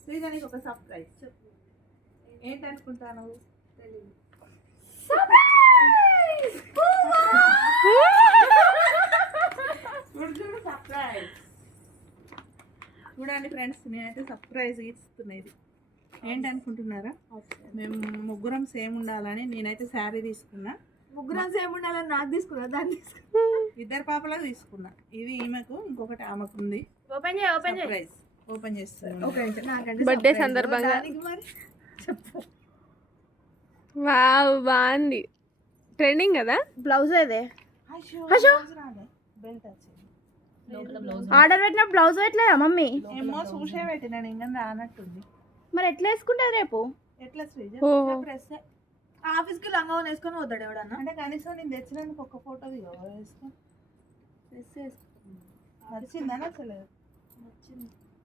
శ్రీజానికి ఒక సర్ప్రైజ్ చెప్పు. ఏంటనుకుంటాను? తెలియదు. సర్ప్రైజ్ చూడండి ఫ్రెండ్స్, నేనైతే సర్ప్రైజ్ ఇస్తున్నది. ఏంటనుకుంటున్నారా? మేము ముగ్గురం సేమ్ ఉండాలని నేనైతే శారీ తీసుకున్నా. ముగ్గురం సేమ్ ఉండాలని నాకు తీసుకున్నా, దాన్ని తీసుకున్నా. ఇద్దరు పాపలకు తీసుకున్నా. ఇది ఈమెకు, ఇంకొకటి ఆమెకు ఉంది. సర్ప్రైజ్ ఓపెన్ చేస్తాను. బర్త్డే సందర్భంగా. మరి చెప్పు. వావ్, బాగుంది. ట్రెండింగ్ కదా. బ్లౌజ్ ఏదే? బెల్ట్ వచ్చింది. ఆర్డర్ పెట్టిన బ్లౌజ్ పెట్టలేదా మమ్మీ? ఏమో చూసే పెట్టినాను, ఇంకా రానట్టుంది. మరి ఎట్లా వేసుకుంటారు రేపు? ఎట్లా శ్రీజ? ఓహో. డ్రెస్ ఆఫీస్కి లంగా వేసుకొని పోతాడు ఎవడన్నా? అంటే కనీసం నేను తెచ్చినందుకు ఒక ఫోటో దిగ వేసుకో. డ్రెస్ వేసుకుంటా. నచ్చిందా? నచ్చలేదు. నచ్చింది.